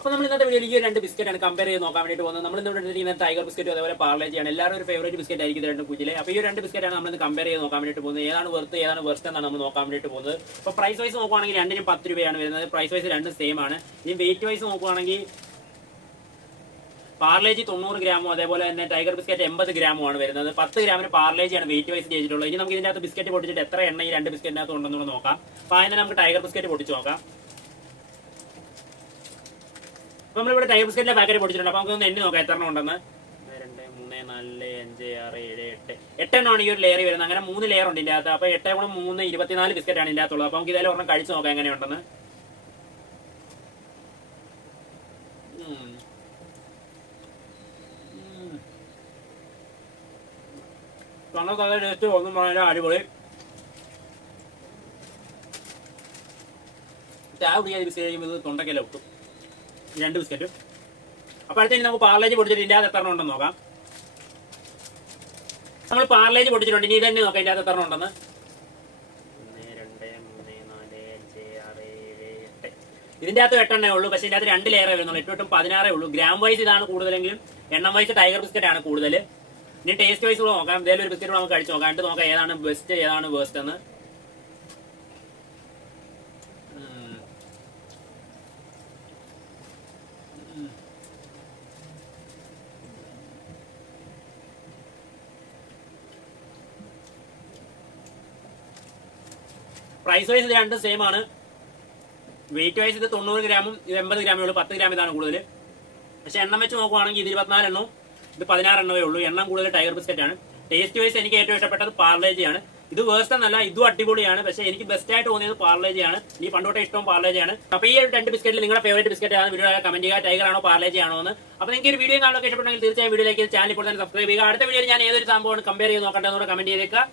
അപ്പോൾ നമ്മൾ ഇന്നത്തെ വീഡിയോയിൽ ഈ രണ്ട് ബിസ്ക്കറ്റാണ് കമ്പയർ ചെയ്ത് നോക്കാൻ വേണ്ടി പോകുന്നത്. നമ്മൾ ഇവിടെ എടുത്തിരിക്കുന്ന ടൈഗർ ബിസ്ക്കറ്റും അതേപോലെ പാർലേജിയാണ്. എല്ലാവരും ഒരു ഫേവറേറ്റ് ബിസ്ക്കറ്റ് ആയിരിക്കും ഇത് രണ്ടും കുഞ്ഞിലെ. അപ്പോൾ ഈ രണ്ട് ബിസ്ക്കറ്റാണ് നമ്മൾ കമ്പയർ ചെയ്ത് നോക്കാൻ വേണ്ടി പോകുന്നത്. ഏതാണ് വെർത്ത് ഏതാണ് വെർസ്റ്റ് എന്നാണ് നമ്മൾ നോക്കാൻ വേണ്ടി പോകുന്നത്. അപ്പോൾ പ്രൈസ് വൈസ് നോക്കുകയാണെങ്കിൽ രണ്ടിനും 10 രൂപയാണ് വരുന്നത്. പ്രൈസ് വൈസ് രണ്ടും സെയിം ആണ്. ഇനി വെയിറ്റ് വൈസ് നോക്കുകയാണെങ്കിൽ പാർലേജി 90 ഗ്രാമും അതേപോലെ തന്നെ ടൈഗർ ബിസ്ക്കറ്റ് 80 ഗ്രാമുമാണ് വരുന്നത്. 10 ഗ്രാമിന് പാർലേജിയാണ് വെയിറ്റ് വൈസ് ചെയ്തിട്ടുള്ളത്. ഇനി നമുക്ക് ഇതിനകത്ത് ബിസ്ക്കറ്റ് പൊട്ടിച്ചിട്ട് എത്ര എണ്ണ ഈ രണ്ട് ബിസ്ക്കറ്റിനകത്ത് ഉണ്ടെന്ന് നോക്കാം. അപ്പോൾ അതിന് നമുക്ക് ടൈഗർ ബിസ്ക്കറ്റ് പൊട്ടിച്ച് നോക്കാം. അപ്പോൾ നമ്മളിവിടെ ടൈഗർ ബിസ്ക്കറ്റിന്റെ പാക്കറ്റ് പൊടിച്ചിട്ടുണ്ട്. അപ്പോൾ നമുക്ക് എണ്ണി നോക്കാം എത്ര എണ്ണം ഉണ്ടെന്ന്. 2, 3, 4, 5, 6, 7, 8 എണ്ണമാണ് ഈ ഒരു ലെയർ വരുന്നത്. അങ്ങനെ 3 ലെയർ ഉണ്ട് ഇതിന്റെ അകത്ത്. അപ്പോൾ 8 × 3 24 ബിസ്ക്കറ്റ് ആണ് ഇതിന്റെ അകത്തുള്ളത്. അപ്പോൾ നമുക്ക് ഇതായാലും ഒരെണ്ണം കഴിച്ച് നോക്കാം എങ്ങനെയുണ്ടെന്ന്. നല്ല ടേസ്റ്റ് ഒന്നും വളരെ അടിപൊളി. ചായ കുടിക്കാൻ ബിസ്ക്കറ്റ് കഴിയുമ്പോൾ തൊണ്ടക്കല്ല ഒട്ടും രണ്ട് ബിസ്ക്കറ്റ്. അപ്പോൾ അടുത്തേക്ക് നമുക്ക് പാർലേജ് പൊടിച്ചിട്ട് ഇതിൻ്റെ അകത്ത് എത്ര ഉണ്ടെന്ന് നോക്കാം. നമ്മൾ പാർലേജ് പൊടിച്ചിട്ടുണ്ട്. ഇനി ഇതന്നെ നോക്കാം ഇതിൻ്റെ അകത്ത് എത്ര ഉണ്ടെന്ന്. 1, 2, 3, 4, 5, 6, 7, 8. ഇതിൻ്റെ അകത്ത് 8 എണ്ണേ ഉള്ളൂ. പക്ഷേ ഇതിൻ്റെ അകത്ത് 2 ലെയർ വരുന്നുള്ളൂ. 8 × 16 ഉള്ളൂ. ഗ്രാം വൈസ് ഇതാണ് കൂടുതലെങ്കിലും എണ്ണം വൈസ് ടൈഗർ ബിസ്ക്കറ്റ് ആണ് കൂടുതൽ. ഇനി ടേസ്റ്റ് വൈസ് കൂടെ നോക്കാം. എന്തായാലും ഒരു ബിസ്ക്കറ്റ് നമുക്ക് കഴിച്ച് നോക്കാം. എന്നിട്ട് നോക്കാം ഏതാണ് ബെസ്റ്റ് ഏതാണ് വേസ്റ്റ് എന്ന്. പ്രൈസ് വൈസ് ഇത് രണ്ടും സെയിം ആണ്. വെയിറ്റ് വൈസ് ഇത് 90 ഗ്രാമും ഇത് 80 ഗ്രാമേ ഉള്ളൂ. 10 ഗ്രാം ഇതാണ് കൂടുതൽ. പക്ഷെ എണ്ണം വെച്ച് നോക്കുവാണെങ്കിൽ ഇത് 24 എണ്ണവും ഇത് 16 എണ്ണമേ ഉള്ളൂ. എണ്ണം കൂടുതൽ ടൈഗർ ബിസ്ക്കറ്റ് ആണ്. ടേസ്റ്റ് വൈസ് എനിക്ക് ഏറ്റവും ഇഷ്ടപ്പെട്ടത് പാർലേജിയാണ്. ഇത് വേഴ്സ്റ്റ് എന്നല്ല, ഇതും അടിപൊളിയാണ്. പക്ഷേ എനിക്ക് ബെസ്റ്റ് ആയിട്ട് തോന്നിയത് പാർലേജിയാണ്. ഈ പണ്ടോട്ടെ ഇഷ്ടവും പാർലേജിയാണ്. അപ്പോൾ ഈ രണ്ട് ബിസ്ക്കറ്റിൽ നിങ്ങളുടെ ഫേവറേറ്റ് ബിസ്ക്കറ്റ് ആണ് വീഡിയോ കമന്റ് ചെയ്യുക. ടൈഗർ ആണോ പാർലേജി ആണോ എന്ന്. അപ്പോൾ നിങ്ങൾക്ക് ഒരു വീഡിയോ കാണാനൊക്കെ ഇഷ്ടപ്പെട്ടെങ്കിൽ തീർച്ചയായും വീഡിയോയിലേക്ക് ചാനൽ ഇപ്പോൾ തന്നെ സബ്സ്ക്രൈബ് ചെയ്യുക. അടുത്ത വീഡിയോയിൽ ഞാൻ ഏതൊരു സംഭവമാണ് കമ്പയർ ചെയ്ത് നോക്കട്ടെ എന്നോട് കമന്റ് ചെയ്തേക്കുക.